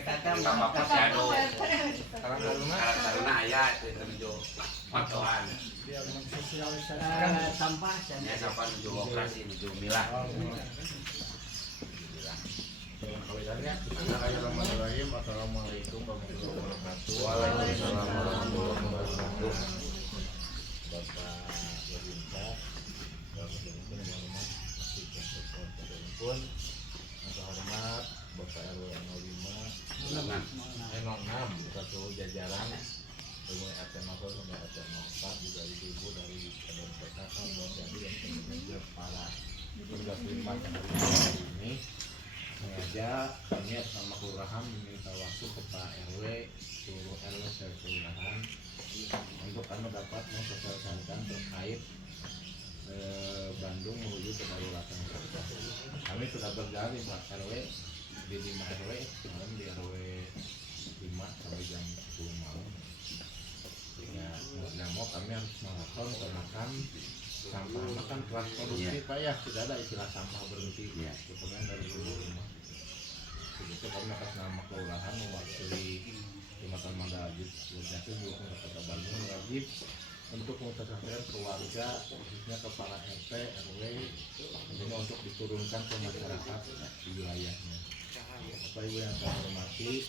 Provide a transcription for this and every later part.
Enggak apa-apa sih ado. Karena aya itu menuju pantauan. Sampah Ya sampah menuju operasi menuju milah. Bismillahirrahmanirrahim. Assalamualaikum warahmatullahi wabarakatuh. Waalaikumsalam warahmatullahi wabarakatuh. Bapak Wabinta, Bapak Wabinta, pun yang terhormat Bapak RW 05 satu jajaran mulai RT 0 sampai RT 04 juga ibu-ibu dari Kadon PKK dan kemudian para petugas lingkungan yang hari ini sengaja kami sama kelurahan meminta waktu ke Pak RW seluruh RW kelurahan untuk kami dapat mensosialisasikan terkait Bandung menuju ke daruratan. Kami sudah berjalan di Pak RW di 5 RW kemarin di RW 5 sampai jam 10 malam. Sehingga mau kami harus maraton karena kan sampah makan kelas produksi Pak ya, tidak ada istilah sampah berhenti ya, kemudian dari rumah. Begitu kami atas nama kelurahan mewakili Kecamatan Mandalajit Lurjati juga Kota Bandung wajib untuk mensosialisasikan keluarga khususnya kepala RT RW tentunya untuk diturunkan ke masyarakat di wilayahnya. Bapak Ibu yang saya hormati,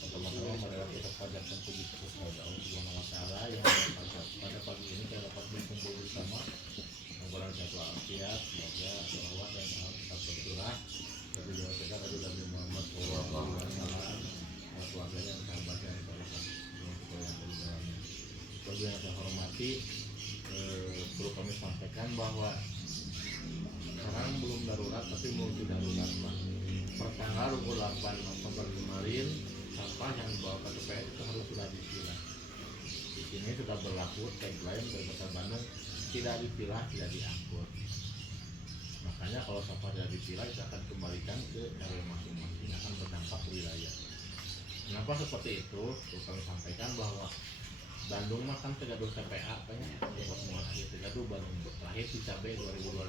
pertama-tama marilah kita panjatkan puji syukur kepada Allah Subhanahu wa taala yang pada pagi ini kita dapat berkumpul bersama mengurangi satu afiat, semoga selawat dan salam tetap tercurah bagi Jawa Tengah Raja Nabi Muhammad SAW, keluarganya dan sahabatnya yang terlepas bagi yang saya hormati, perlu kami sampaikan bahwa sekarang belum darurat tapi menuju darurat Pak. Pertanggal 28 Oktober kemarin sampah yang dibawa ke TPS itu harus sudah dipilah. Di sini sudah berlaku tagline dari Kota Bandung, tidak dipilah tidak diangkut. Makanya kalau sampah tidak dipilah itu akan kembalikan ke RW masing-masing, akan berdampak ke wilayah. Kenapa seperti itu? Terus kami sampaikan bahwa Bandung mah kan Tegaduh TPA kayaknya akhir Tegaduh Bandung terakhir di Cabai 2025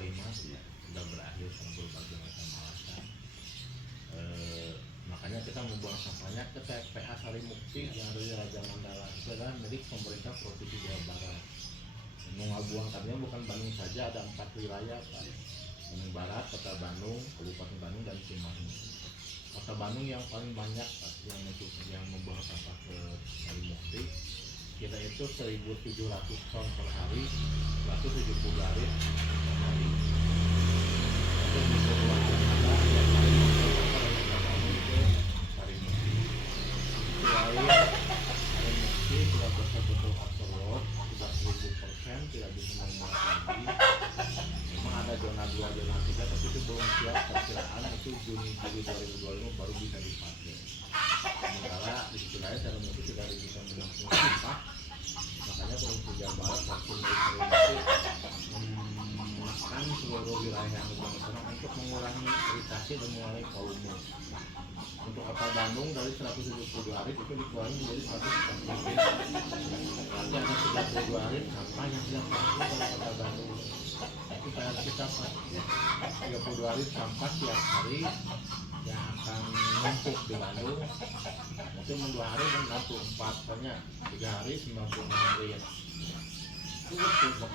sudah berakhir sama berbagai macam alasan. Makanya kita membuang sampahnya ke TPA Sarimukti yang ada di Raja Mandala. Itu adalah milik pemerintah Provinsi Jawa Barat. Mengabuangkannya bukan Bandung saja, ada 4 wilayah Pak. Bandung Barat, Kota Bandung, Kabupaten Bandung dan Cimahi. Kota Bandung yang paling banyak Pak, yang membuang sampah ke Sarimukti. Kita itu 1.700 ton per hari, 170 garis per hari. Itu bisa ruang yang ada yang paling Sarimukti sudah betul-betul upload, sudah 1000%, tidak bisa memuat lagi. Memang ada zona 2, zona 3, tapi itu belum siap. Perkiraan itu Juni 2025 baru bisa dipakai. Sementara di sisi lain Sarimukti tidak bisa menampung sampah. Makanya Provinsi Jawa Barat waktu Sarimukti menekan seluruh wilayah yang bersama untuk mengurangi iritasi dan mengurangi volume. Untuk Kota Bandung dari 172 hari itu dikurangi menjadi 140 hari. Berarti ada 32 hari sampah yang tidak masuk ke Kota Bandung. Itu PR kita Pak. 32 hari sampah tiap hari yang akan numpuk di Bandung. Mungkin 2 hari dan 64, hanya 3 hari 96 hari. Itu numpuk.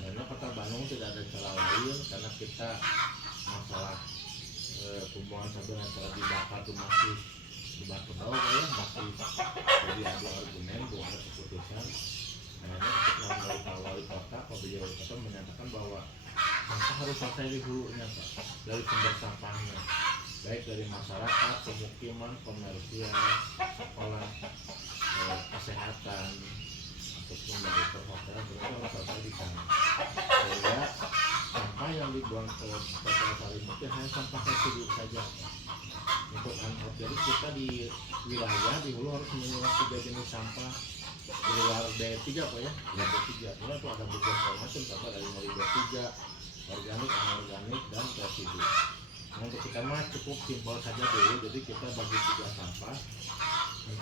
Akhirnya Kota Bandung tidak ada cara lain karena kita masalah pembuangan sampah yang telah dibakar itu masih debat-debat ya, masih jadi adu argumen, belum ada keputusan. Akhirnya ketika wali kota, Pak Wali Kota menyatakan bahwa sampah harus selesai di hulunya Pak, dari sumber sampahnya, baik dari masyarakat, pemukiman, komersial, sekolah, kesehatan, ataupun dari perhotelan, berarti harus selesai di sana. Sehingga sampah yang dibuang ke kota Sarimukti hanya sampah residu saja untuk angkut. Jadi kita di wilayah di hulu harus mengolah 3 jenis sampah di luar D3 Pak ya, D3. Itu ada beberapa macam sampah dari mulai D3, organik, anorganik dan residu. Nah, untuk kita mah cukup simpel saja dulu. Jadi kita bagi 3 sampah,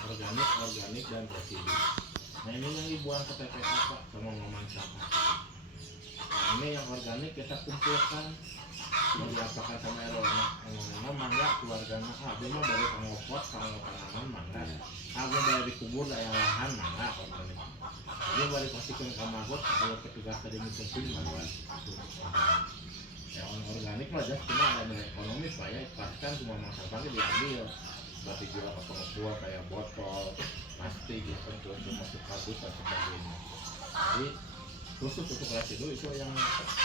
organik, dan residu. Nah ini yang dibuang ke TPA Pak sama momen sampah. Nah, ini yang organik kita kumpulkan mau diapakan sama RW mangga keluarganya abi mah dari pengopot tanaman mangga abi dari dikubur daya lahan mangga organik dia balik pastikan kamagot kalau ketika tadi penting mangga yang organik lah just cuma ada nilai ekonomis pak ya ikhlaskan semua masalahnya diambil berarti jual ke pengepul kayak botol plastik gitu terus masuk kardus dan sebagainya jadi khusus untuk residu itu yang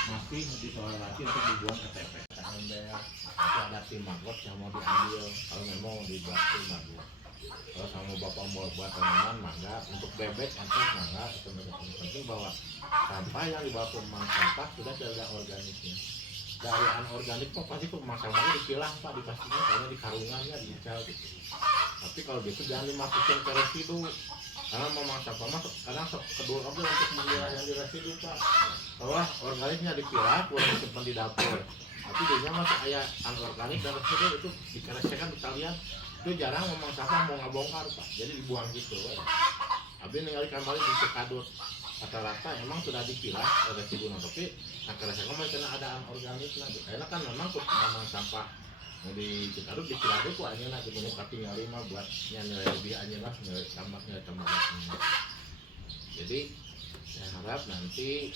masih ditoleransi untuk dibuang ke TP ember ada tim maggot yang mau diambil kalau memang mau dibuat tim maggot kalau sama bapak mau buat tanaman mangga untuk bebek atau mangga itu penting bahwa sampah yang dibawa ke rumah sampah sudah ada organiknya dari anorganik kok pasti tuh masalahnya dipilah pak dipastinya karena di karungannya diical gitu tapi kalau gitu jangan dimasukin ke residu karena memang sampah mah kadang kedua aja untuk mengira yang di residu pak kalau organiknya dipilah boleh disimpan di dapur tapi dia masih kayak anorganik dan residu itu dikereskan kita lihat itu jarang memang sampah mau ngabongkar pak jadi dibuang gitu tapi ningali kembali di sekadut rata-rata emang sudah dipilah residu tapi akarnya kemarin karena ada anorganik nah karena kan memang tuh memang sampah yang di Cikadut dipilah itu aja lah di menukar tinggal 5 buat nilai lebih aja lah nilai tambahnya jadi saya harap nanti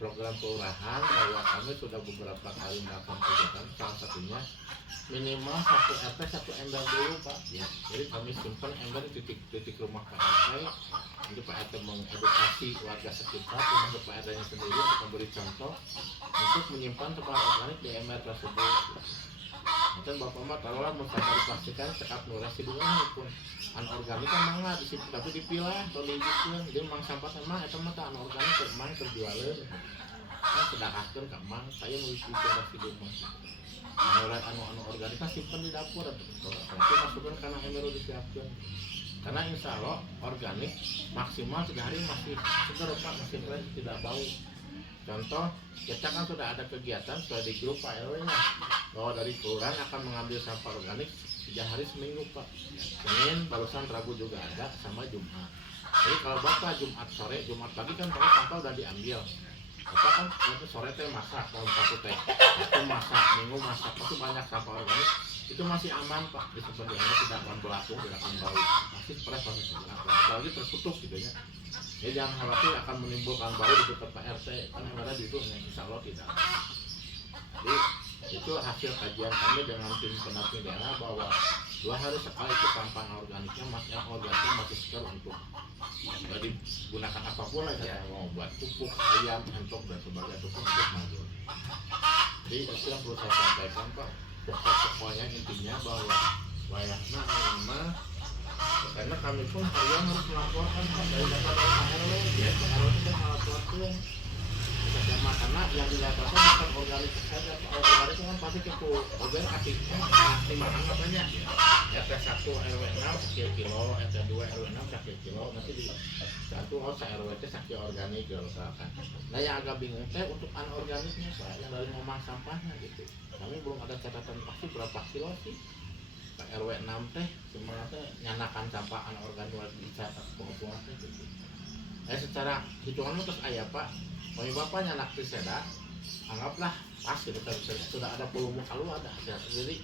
program kelurahan bahwa kami sudah beberapa kali melakukan kegiatan salah satunya minimal 1 RT 1 ember dulu pak ya jadi kami simpan ember di titik rumah Pak RT untuk Pak RT mengedukasi warga sekitar termasuk Pak RT nya sendiri untuk memberi contoh untuk menyimpan sampah organik di ember tersebut mungkin bapak mah taruhlah mustahil dipastikan cekap nu residunya pun anorganik kan mangga disimpan tapi dipilah atau diinjekkeun jadi mang sampah emang eta mah anorganik keur mang terjualeun kan sedekahkeun ka mang saya nulis di residu mah anu organik kan simpen di dapur nanti masukkan karena ember disiapkan karena insya Allah organik maksimal 3 hari masih segar pak masih fresh tidak bau contoh kita kan sudah ada kegiatan sudah di grup Pak RW nya bahwa dari kelurahan akan mengambil sampah organik 3 hari seminggu pak Senin barusan Rabu juga ada sama Jumat jadi kalau bapak Jumat sore Jumat pagi kan kalau sampah udah diambil bapak kan nanti sore teh masak kalau satu teh itu masak minggu masak itu banyak sampah organik itu masih aman pak disimpan di ember tidak akan belatung tidak akan bau masih fresh masih segar apalagi tertutup gitu ya jadi jangan khawatir akan menimbulkan bau di dekat Pak RT kan yang ada di itu insya Allah tidak jadi itu hasil kajian kami dengan tim pendamping daerah bahwa 2 hari sekali itu sampah organiknya masih masih segar untuk digunakan apapun lah ya mau buat pupuk ayam entok dan sebagainya itu pun untuk manjur jadi itu yang perlu saya sampaikan pak pokoknya intinya bahwa wayahna mah karena kami pun harian harus melaporkan pak dari data RW ya RW itu melaporkan sama karena yang dilaporkan bukan organik saja organik itu kan pasti ke organ aktifnya timbangan katanya RT 1 RW 6 sekian kilo RT 2 RW 6 sekian kilo nanti di satu RW itu sekian organik ya misalkan nah yang agak bingung teh untuk anorganiknya pak yang dari ngomong sampahnya gitu kami belum ada catatan pasti berapa kilo sih Pak RW 6 teh cuma teh nyanakan sampah anorganik bisa pengumpulnya teh gitu secara hitungan terus ayah pak kami bapak nyanak di seda anggaplah pas gitu sudah ada volume kalau ada jadi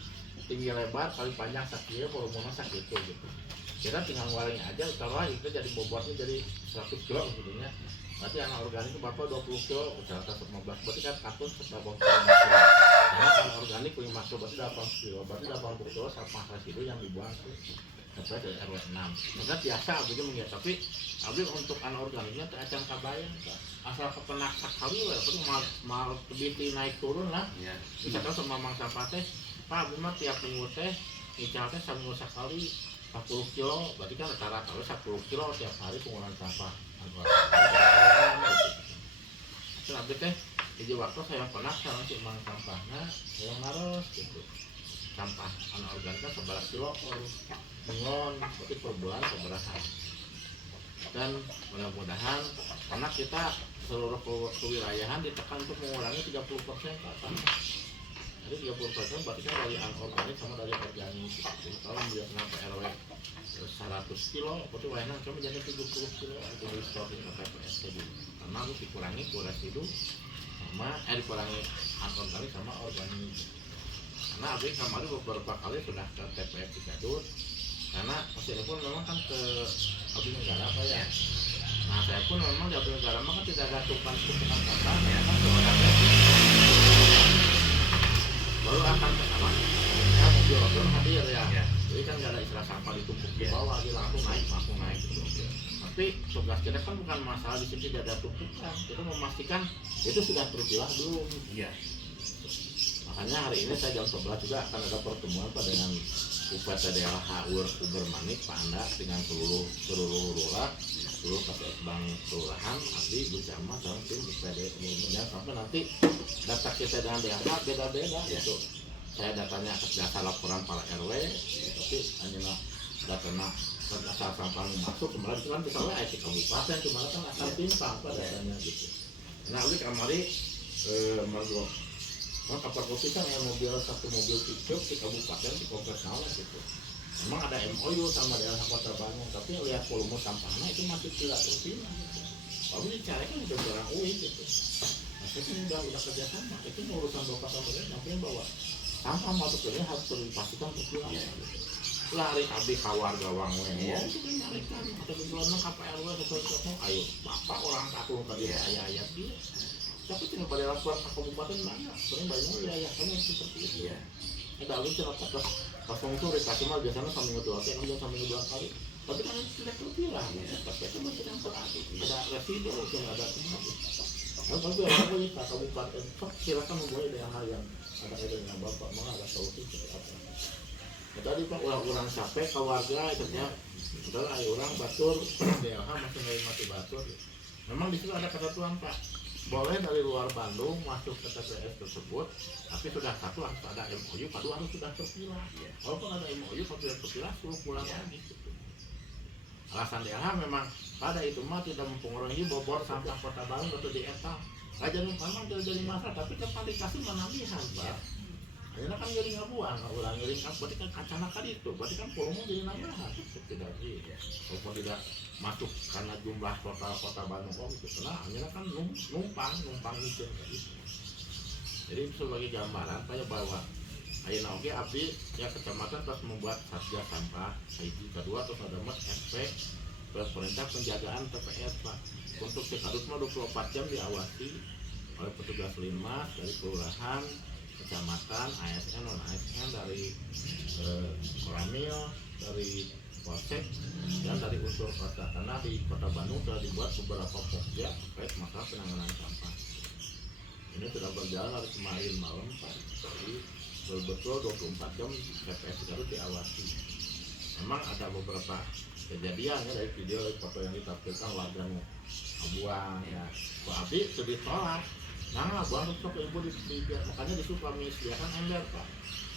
tinggi lebar kali panjang sakit volumenya sakit gitu kita tinggal ngulangin aja kalau itu jadi bobotnya jadi 100 kilo gitu nya berarti anak organik itu bapak 20 kilo udah 15 berarti kan kartus berapa kilo karena anak organik 5 kilo berarti 80 kilo berarti 80 kilo sampah residu yang dibuang tuh sampai dari RW 6 maka biasa abis mengira tapi abis untuk anorganiknya teracang kabayang asal kepenak sekali lah itu mal lebih naik turun lah misalkan sama mang sampah teh pak abis mah tiap minggu teh ical teh seminggu sekali 40 kilo berarti kan rata-rata 10 kilo tiap hari pengurangan sampah terus abis teh di waktu saya pernah sama si mang sampahnya saya ngaros gitu sampah anorganik kan seberapa kilo mengon berarti per bulan seberapa dan mudah-mudahan karena kita seluruh kewilayahan ditekan untuk mengurangi 30% ke atas jadi 30% berarti kan dari anorganik sama dari organik jadi kalau dia kenapa RW 100 kilo berarti wayahnya cuma jadi 70 kilo itu di store di KPPS jadi karena harus dikurangi residu sama dikurangi anorganik sama organik Karena abdi kemarin beberapa kali sudah ke TPS Cigadut, karena mesin pun memang kan ke abdi negara apa ya. Nah saya pun memang di abdi negara mah kan tidak ada tumpukan kata, ya kan sebenarnya baru akan ke sana, ya mobil motor hadir ya. Jadi kan nggak ada istilah sampah ditumpuk di bawah, dia langsung naik gitu. Tapi tugas kita kan bukan masalah di sini tidak ada tumpukan, kita memastikan itu sudah terpilah belum. Iya. Makanya hari ini saya jam 11 juga akan ada pertemuan Pak dengan UPTDLH Ubermanik Pak Anda dengan seluruh lurah, seluruh KPS Bank Kelurahan, abdi bersama dalam tim UPD ini, sampai nanti data kita dengan DLH beda-beda gitu. Saya datanya atas dasar laporan para RW, tapi hanya datanya asal sampah masuk kemarin kan kita lihat di kabupaten kemarin kan asal timpang Pak datanya gitu. Nah oleh kemarin menurut kapal kopi kan yang satu mobil pickup di kabupaten di kompleks Nawa gitu. Memang ada MOU sama daerah Kota Bandung, tapi lihat volume sampahnya itu masih tidak terpilah gitu. Tapi dicarikan udah kurang gitu. Nah itu udah kerjasama, itu urusan bapak sama dia, yang penting bahwa sampah masuk ke ini harus dipastikan terpilah gitu. Lari abdi kawar gawang itu kan nyarikan, atau kebetulan KPRW atau ayo bapak orang takut tadi ayat dia. Tapi tinggal pada laporan ke kabupaten banyak, sebenarnya banyak wilayahnya seperti itu ya. Ada alur cerita pas itu rekasi mal biasanya sambil ngedua kali. Tapi kan sudah terpilah, tapi itu masih yang berarti ada residu, ada semua. Tapi apa nih kabupaten, silakan memulai dengan hal yang ada kaitan dengan bapak, mana ada solusi seperti apa. Tadi Pak orang capek ke warga, akhirnya adalah orang batur, DLH masih mati batur. Memang di situ ada ketentuan Pak. Boleh dari luar Bandung masuk ke TPS tersebut, tapi sudah satu harus ada MOU, kedua harus sudah terpilah. Walaupun ada MOU, kalau tidak terpilah, suruh pulang lagi. Gitu. Alasan DLH memang pada itu mah tidak mempengaruhi bobot sampah Kota Bandung atau di etal. Nggak jadi memang jadi masalah, tapi cepat dikasih menambihan Pak. Akhirnya kan jadi nggak buang, nggak ulang ngiring kan, berarti kan kacana kan itu, berarti kan volume jadi nambahan, tidak sih. Walaupun tidak masuk karena jumlah total Kota Bandung gitu, karena akhirnya kan numpang izin gitu. Jadi sebagai gambaran saya bahwa ayeuna oge abdi ya kecamatan terus membuat satgas sampah, hiji kedua terus ada SP terus perintah penjagaan TPS Pak. Untuk Cigadut mah 24 jam diawasi oleh petugas linmas dari kelurahan, kecamatan, ASN, non ASN, dari Koramil, dari Polsek, dan dari unsur kota. Karena di Kota Bandung sudah dibuat beberapa pokja terkait masalah penanganan sampah. Ini sudah berjalan dari kemarin malam Pak. Jadi betul 24 jam TPS Garut diawasi. Memang ada beberapa kejadian ya dari video, dari foto yang ditampilkan warga buang ya. Pak Abdi sudah ditolak. Nah, buang untuk ibu makanya disuruh kami sediakan ember Pak.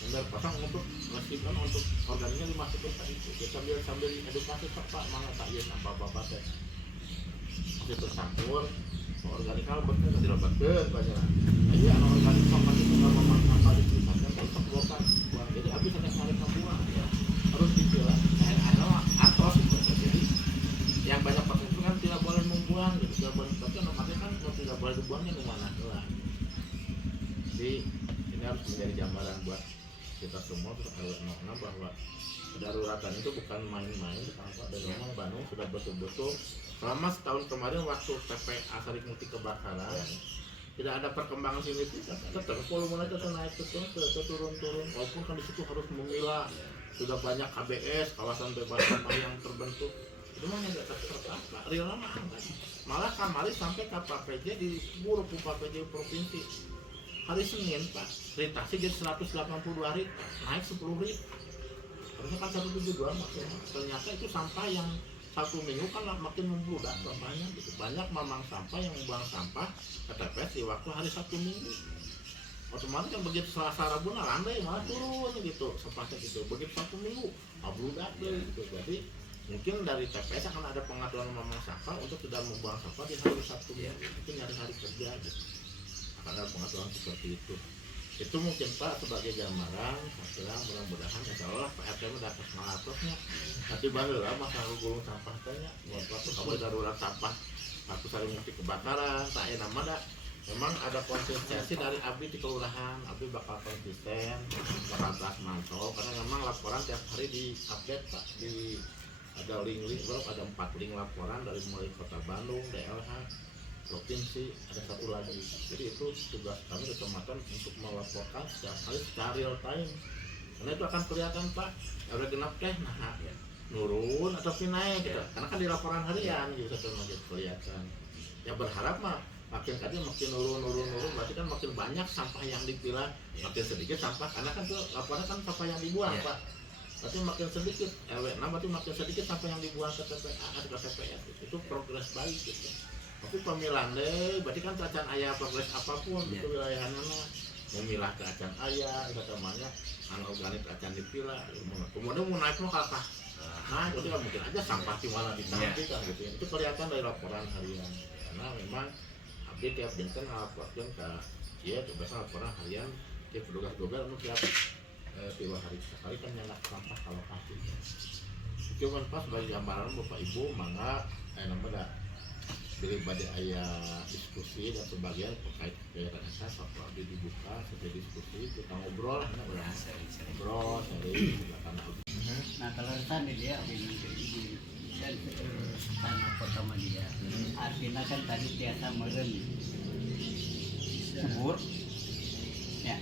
Ember pasang untuk meskipun untuk organiknya dimasukkan ke itu. Kita sambil edukasi Pak, mana tak iya sampah bapak teh. Masih tercampur, organikal betul tidak betul banyak. Iya, organik sampah itu nggak memang sampah ditempatkan dari kebuang. Jadi habis ada kali buang ya harus dipilah. Atau jadi yang banyak pakai itu kan tidak boleh membuang, gitu. Tidak boleh, tapi nomadnya kan tidak boleh dibuangnya kemana lah. Jadi ini harus menjadi gambaran buat kita semua untuk RW 06 bahwa kedaruratan itu bukan main-main, Pak. Dari rumah Bandung sudah betul-betul selama setahun kemarin waktu TPA Sari Mukti kebakaran tidak ada perkembangan signifikan. Tetap volumenya tetap naik terus turun. Walaupun kan di situ harus memilah, sudah banyak KBS kawasan bebas sampah yang terbentuk. Itu mah nggak tertata, real lama kan. Malah kemarin sampai ke PPJ di buruk PPJ provinsi. Hari Senin Pak, ritasi jadi 182 rit, naik 10 rit. Harusnya kan 172 maksudnya. Ternyata itu sampah yang satu minggu kan makin membludak sampahnya gitu. Banyak mamang sampah yang membuang sampah ke TPS di waktu hari Sabtu Minggu. Otomatis kan begitu Selasa Rabu landai malah turun gitu sampahnya gitu. Begitu Sabtu Minggu, membludak deh gitu. Jadi mungkin dari TPS akan ada pengaturan mamang sampah untuk tidak membuang sampah di hari Sabtu Minggu. Itu nyari hari kerja gitu. Akan ada pengaturan seperti itu. Itu mungkin Pak sebagai gambaran, saya mudah-mudahan insya Allah Pak RT dapat mengaturnya. Nanti baru lah masalah gulung sampah tanya, waktu kamu darurat sampah, aku sering mesti kebakaran, tak enak mana. memang ada konsistensi dari abdi di kelurahan. Abdi bakal konsisten, bakal terus mantau karena memang laporan tiap hari di update Pak. Ada link-link, ada 4 link laporan dari mulai Kota Bandung, DLH, provinsi, ada 1 lagi. Jadi itu tugas kami kecamatan untuk melaporkan setiap hari secara real time. Karena itu akan kelihatan Pak, udah genap teh, nah nurun atau naik gitu. Karena kan di laporan harian gitu makin kelihatan. Ya berharap mah makin tadi makin nurun, berarti kan makin banyak sampah yang dipilah, makin sedikit sampah. Karena kan tuh laporan kan sampah yang dibuang Pak. Berarti makin sedikit, berarti makin sedikit sampah yang dibuang ke TPA, ke TPS. Itu progres baik gitu. Tapi pemilahan deh, berarti kan acan ayah progres apapun itu wilayahnya mah memilah ke acan ayah, ketamanya anorganik acan dipilah. Kemudian mau naik mah kakak. Nah, itu kan mungkin aja sampah di mana ditampilkan gitu ya. Itu kelihatan dari laporan harian. Karena memang update tiap dinten laporkan ke ya, biasanya laporan harian tiap tugas-tugas tiap 3 hari sekali kan nyalak sampah kalau pasti. Itu kan pas bagi gambaran Bapak Ibu mangga namanya beli pada ayah diskusi dan sebagian terkait kegiatan asas waktu dibuka sebagai diskusi kita ngobrol ngobrol dari karena nah kalau sana dia di dan tanah pertama dia artinya kan tadi biasa meren kubur ya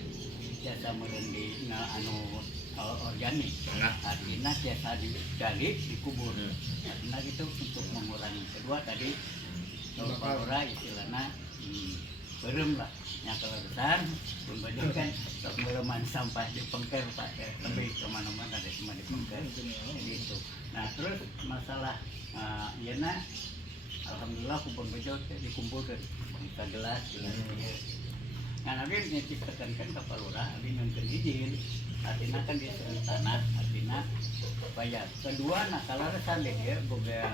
biasa meren di anu organik artinya biasa digali dikubur artinya gitu untuk mengurangi kedua tadi kalau istilahnya berem lah yang kalau besar membandingkan pengiriman sampah di pengker Pak lebih kemana-mana ada cuma di pengker jadi itu. Nah terus masalah iana alhamdulillah kupon bejo dikumpulkan bisa gelas nah nabi nyiciptakan kan kapal lurah abi nungkeun izin artinya kan di tanah artinya bayar kedua nah kalau resan deh dia boga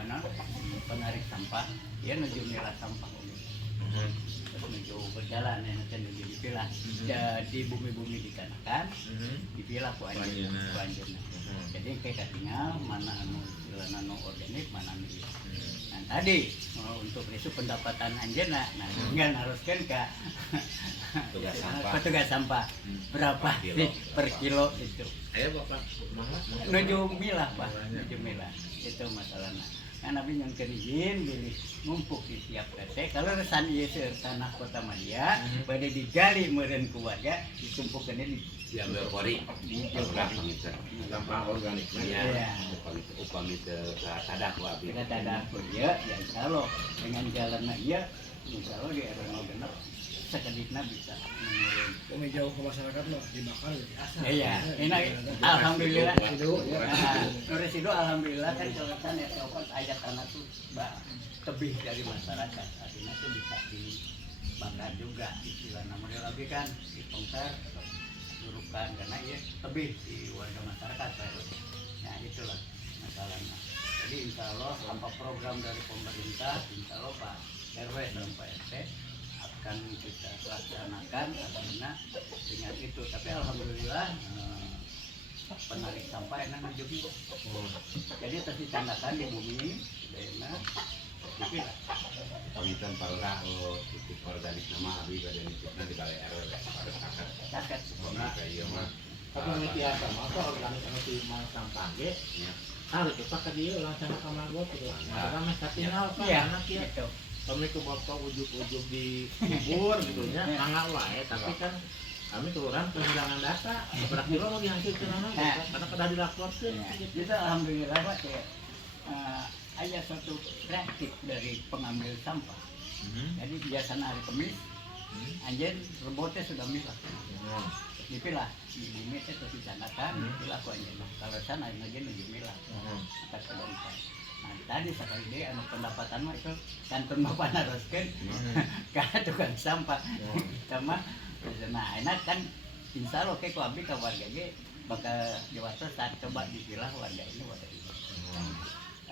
penarik sampah dia nuju milah sampah terus nuju berjalan ya nanti nuju dipilah di bumi-bumi dikanakan dipilah ku anjeunna jadi kayak katanya mana anu anu organik mana anu nah tadi untuk isu pendapatan anjeunna nah tinggal haruskan ke petugas sampah berapa sih per kilo itu ayo Bapak nuju milah Pak nuju milah itu masalahnya kan nabi yang izin pilih numpuk di tiap PT kalau resan ieu tanah Kota Madia pada digali meureun ku warga ditumpukeunnya diambil kori di sampah organiknya ya upami ke tadak wa abi kita tadak ya insyaallah dengan jalannya ieu insyaallah di RW 06 sekediknya bisa menurun. Kami jauh ke masyarakat mah dibakar gitu. Iya, enak. Alhamdulillah. Residu alhamdulillah kan kalau kan ya sobat ayat tanah tuh tebih dari masyarakat. Artinya tuh bisa dibakar juga istilah namanya lagi kan di pengkar jurukan karena ya tebih di warga masyarakat. Nah itulah masalahnya. Jadi insya Allah tanpa program dari pemerintah, insya Allah Pak RW dan Pak RT akan kita laksanakan karena dengan itu. Tapi alhamdulillah penarik sampah enak menunjuk. Jadi terus ditandakan di bumi, enak. Dipilah. pamitan parura itu organik nama abi pada nitipna di balai RW pada Caket. nah ieu mah tapi metiasa mah organik anu ti mah sampah ge harus kita ke dia langsung ke magot gitu karena mah katingal Pak anak ya Gitu. kami ke bapak ujuk-ujuk di kubur gitu nya mangga wae tapi kan kami kelurahan kehilangan data berapa kilo mau dihasilkan karena pada dilaporkan Itu alhamdulillah Pak ada suatu praktik dari pengambil sampah. Jadi biasanya hari Kamis anjir robotnya sudah milah. Dipilah di bumi itu terus dicandakan dipilah ku anjir. Kalau sana lagi nuju milah. Atas kedompat. Nah tadi sekali dia anu pendapatan mah itu kantun bapak naroskeun ka tukang sampah. Sama nah enak kan insya Allah kayak ku abdi ka warga ge bakal diwasa saat coba dipilah warga ini warga ini.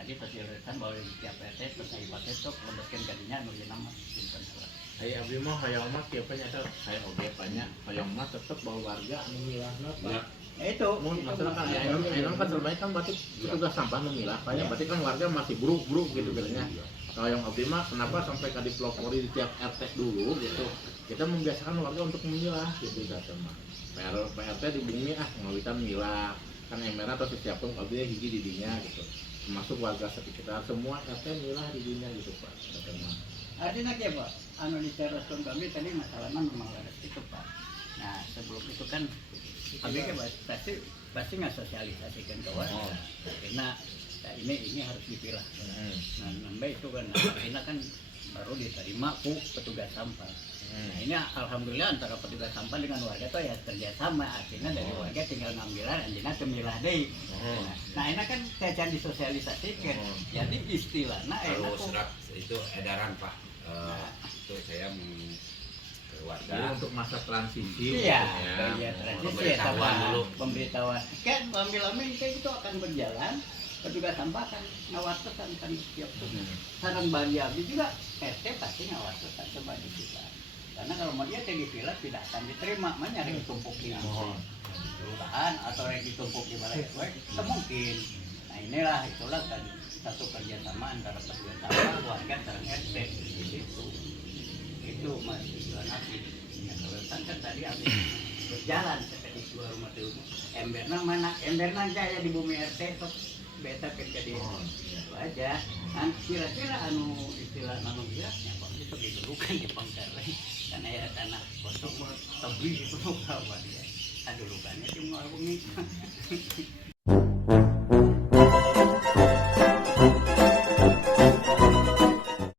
Tadi perjalanan bahwa di tiap RT terus ibaratnya tuh lebihkan gajinya nulis nama simpan salah. Saya abdi mah hayang mah kieu nyata saya oge banyak hayang mah tetep bawa warga anu milahna Pak. Itu Mun masalah kan aya kan terbaik kan berarti petugas sampah nu milah kayaknya berarti kan warga masih buruk-buruk gitu katanya. Kalau yang abdi mah kenapa sampai ka dipelopori di tiap RT dulu gitu. kita membiasakan warga untuk memilah gitu kata mah. PRT di bumi ngawitan milah kan yang merah atau siapapun kalau dia hiji didinya gitu, termasuk warga sekitar semua RT milah didinya gitu Pak kata mah. Ada lagi ya Pak, diteruskan kami tadi masalahnya memang ada itu Pak. Nah sebelum itu kan kami kan pasti nggak sosialisasikan ke warga, karena nah, ini harus dipilah. Nah nambah itu kan, ini kan baru diterima petugas sampah. Nah ini alhamdulillah antara petugas sampah dengan warga tuh ya kerjasama, artinya dari warga tinggal ngambilan, anjina kemilah deh. Nah ini kan kacan disosialisasikan, jadi istilahnya Kalau surat itu edaran Pak, itu saya ke warga. Jadi untuk masa transisi iya, ya. transisi Pemberitahuan dulu. Pemberitahuan. Kan ambil-ambil kayak itu akan berjalan, petugas sampah kan ngawasan kan setiap tuh. Sarang Bali Abi juga RT pasti ngawasan coba disiplin. Karena kalau mau dia dipilah tidak akan diterima, mana yang ditumpuk di kelurahan atau yang ditumpuk di balai RW, itu mungkin. Nah inilah itulah kan satu kerjasama antara petugas sampah, warga dan RT di situ. Itu mas tujuan api. Ya kalau kan tadi api berjalan seperti dua rumah itu. Emberna mana? Emberna aja di bumi RT itu beta kerja di itu aja. Kira-kira istilah biasnya kok itu didulukan di Pangkalan karena ya tanah kosong tebing itu apa dia. Aduh lukanya cuma bumi.